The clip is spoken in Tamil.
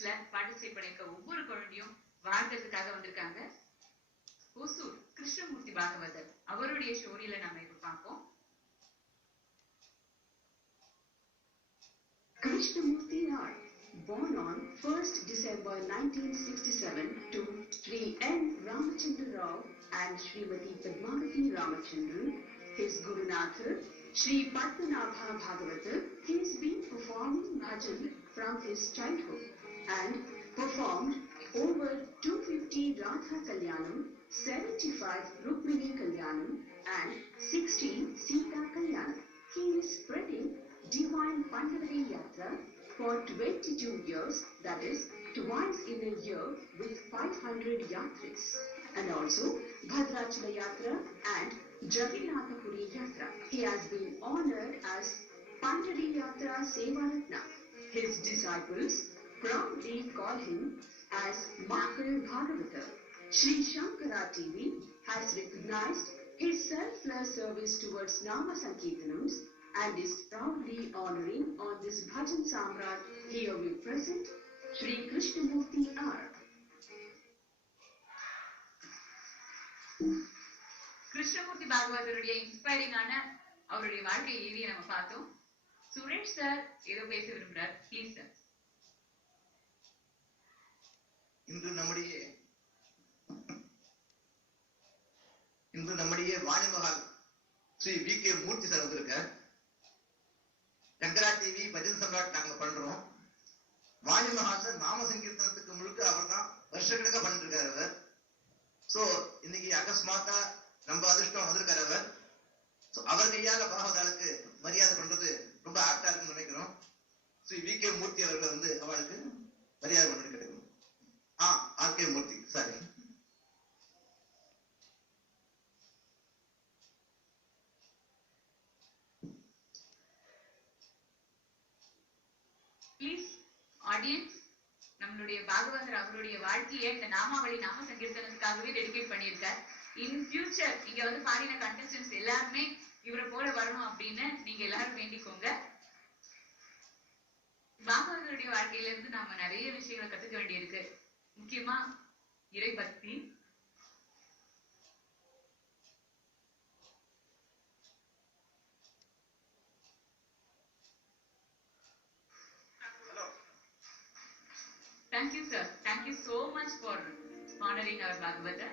ஈவெண்ட்ஸ்ல பார்ட்டிசிபேட் பண்ணிருக்க ஒவ்வொரு குழந்தையும் வாழ்றதுக்காக வந்திருக்காங்க. ஒசூர் கிருஷ்ணமூர்த்தி பாகவதர் அவருடைய ஸ்டோரியில நம்ம இப்ப பார்ப்போம். Krishnamurti R, born on 1st December 1967 to Sri N. Ramachandra Rao and Srimati Padmavati Ramachandran, his Gurunatha, Sri Padmanabha Bhagavatar. He has been performing bhajan from his childhood and performed over 250 Radha Kalyanam, 75 Rukmini Kalyanam and 16 Sita Kalyanam. He is spreading Divine Pandavati Yatra for 22 years, that is, twice in a year with 500 yatris, and also Bhadrachala Yatra and Jagannathapuri Yatra. He has been honored as Pandavati Yatra Sevaratna. His disciples proudly call him as Makal Bhagavatar. Sri Shankara TV has recognized his selfless service towards Nama Sankirtanams and is proudly honoring on this Bhajan Samrat here we present Sri Krishnamurti R. Krishnamurthy பாகவதருடைய இன்ஸ்பைரிங்கான அவருடைய வாழ்க்கை ஏவியை நம்ம பார்த்தோம். சுரேஷ் சார் ஏதோ பேச விரும்புறார். Please sir. இன்று நம்முடைய வாணிமகால் ஸ்ரீ வி கே மூர்த்தி சார் வந்திருக்க. சங்கரா டிவி பஜன் சம்ராட் நாங்க பண்றோம். வாணிமகால்ல நாம சங்கீர்த்தனத்துக்கு முழுக்க அவர் தான் வருஷக்கணக்காக பண்ணிட்டு இருக்காரு அவர். சோ இன்னைக்கு அகஸ்மாத்தா நம்ம அதிர்ஷ்டம் வந்திருக்காரு அவர். அவர் கையால பாகவதாளுக்கு மரியாதை பண்றது ரொம்ப ஆப்டா இருக்குன்னு நினைக்கிறோம். ஸ்ரீ வி கே மூர்த்தி அவர்கள் வந்து அவளுக்கு மரியாதை பண்ணி கிடைக்கும். R K Murthy sorry. Please audience, நம்மளுடைய பாகவதர் அவருடைய வாழ்க்கையை இந்த நாமாவளி நாம சங்கீர்த்தனத்துக்காகவே டெடிகேட் பண்ணியிருக்கார். இன் ஃபியூச்சர் இங்க வந்து பாடின கண்டஸ்டன்ஸ் எல்லாருமே இவரை போல வரணும் அப்படின்னு நீங்க எல்லாரும் வேண்டிக்கோங்க. பாகவதருடைய வாழ்க்கையில இருந்து நாம நிறைய விஷயங்களை கத்துக்க வேண்டியிருக்கு. முக்கியமா இறைபக்தி. Thank you, sir. Thank you so much for honoring our Bhagavatar.